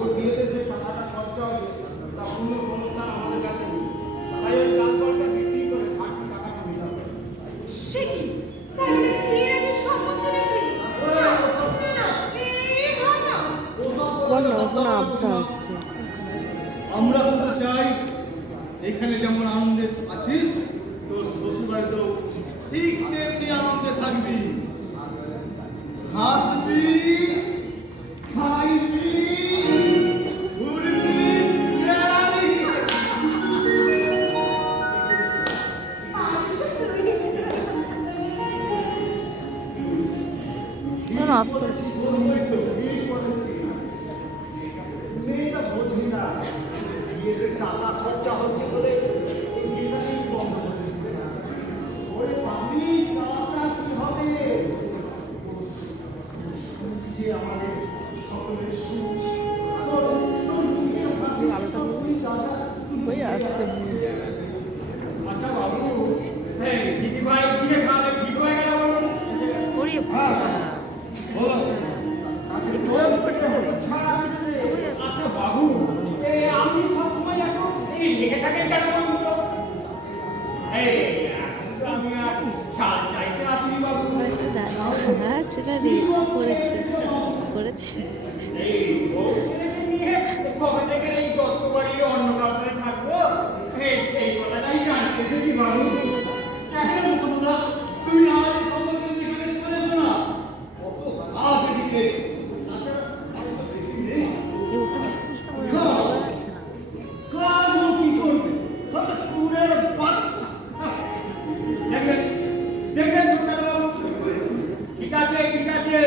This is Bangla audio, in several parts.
ওর বিয়েতে যে টাকাটা খরচা হবে তা কোনো অনুষ্ঠান আমাদের কাছে নেই, তাই ওই চাল কলটা বিক্রি করে বাকি টাকাটা মিলাবে। সে কি তাহলে বিয়ের আগে সম্বন্ধ দেখবি বলো কোনো আবজা আসছে। আমরা শুধু চাই এখানে যেমন আনন্দে আছিস তোর শ্বশুরবাড়িতেও ঠিক তেমনি আনন্দে থাকবি, হাসবি, খাইবি, ঘুরবি, বেড়াবি। অফ করেছি। মেয়েটা বোঝে না বিয়েতে টাকা খরচা হচ্ছে বলে বিয়েটা ঠিক বন্ধ করে দিবে না। ওই পাবি টাকা কি হবে যে আমাদের সকলের সুখ তোর মুখে হাসি তুই দাদা ওই আসছে। আচ্ছা বাবু, এই দিদি ভাই বিয়ে সামনে ঠিক হয়ে গেল বলুন? ওরে হ্যাঁ বলো। আচ্ছা বাবু, এই আপনি সবসময় এত এই লেগে থাকেন কেন বলুন তো? এই এখন তো আমি আর চাল চাইতে আসিনি বাবু। হ্যাঁ সেটা রে করেছে করেছে। এই বউ ছেলেকে নিয়ে কবে থেকে এই দত্ত বাড়ির অন্য কাউকে থাকবো সেই কথাটাই জানতে এসেছি বাবু। এখন তোমরা তুমি আজ সকলকে যেখানে চলে এসো না কত আজ এদিকে তাছাড়া বেশি নেই কাজ কি করবে পুরের বাচ্চা দেখবেন দেখবেন ঠিক আছে ঠিক আছে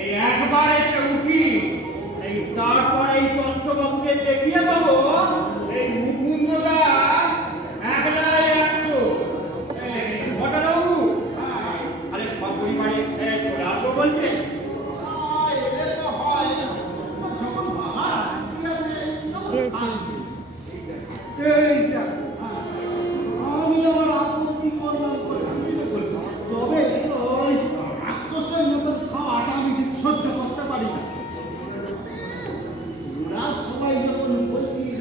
এই একবার এসে উঠি এই তারপর এই তন্ত্রবাবুকে দেখিয়ে দেবো এই মুকুন্দটা একলাই একশো ঘটাবাবু আরে সব পরিবারে চলে আসবো বলছে এইটা আমি আমার আপত্তি করলাম তবে ওই আত্মসের মতো খাওয়াটা আমি সহ্য করতে পারি না। ওরা সবাই যখন বলছিস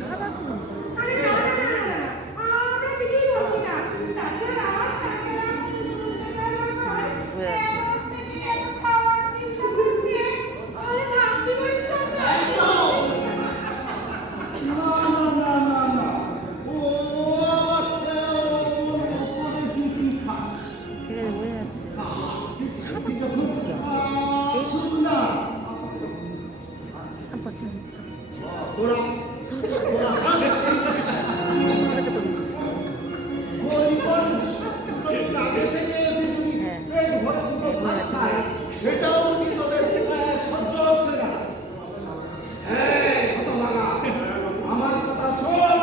সেটাও কি তোদের সহ্য হচ্ছে না? আমার কথা শোন,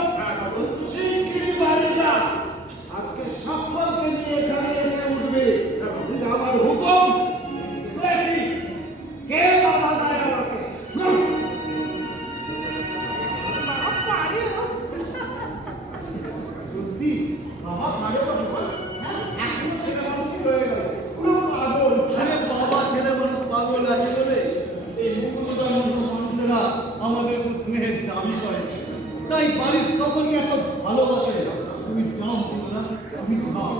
শিগগিরই বাড়ি যা। আজকে সকলকে নিয়ে এখানে এসে উঠবে আমার হুকুম। দেখি কে বাধা দেয় আমাকে। সত্যি বাবা পারে বল এখনো ছেলে মানুষ হয়ে গেল পাগল। আরে বাবা ছেলে মানুষ পাগল আছে বলে এই মুকুন্দর মতো মানুষেরা আমাদের স্নেহের দাবি করে, তাই বাড়ির সকলকে এত ভালোবাসে। তুমি যাও না আমি খাও।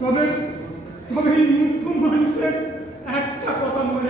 তবে তবে এই মুখ্য মানুষের একটা কথা মনে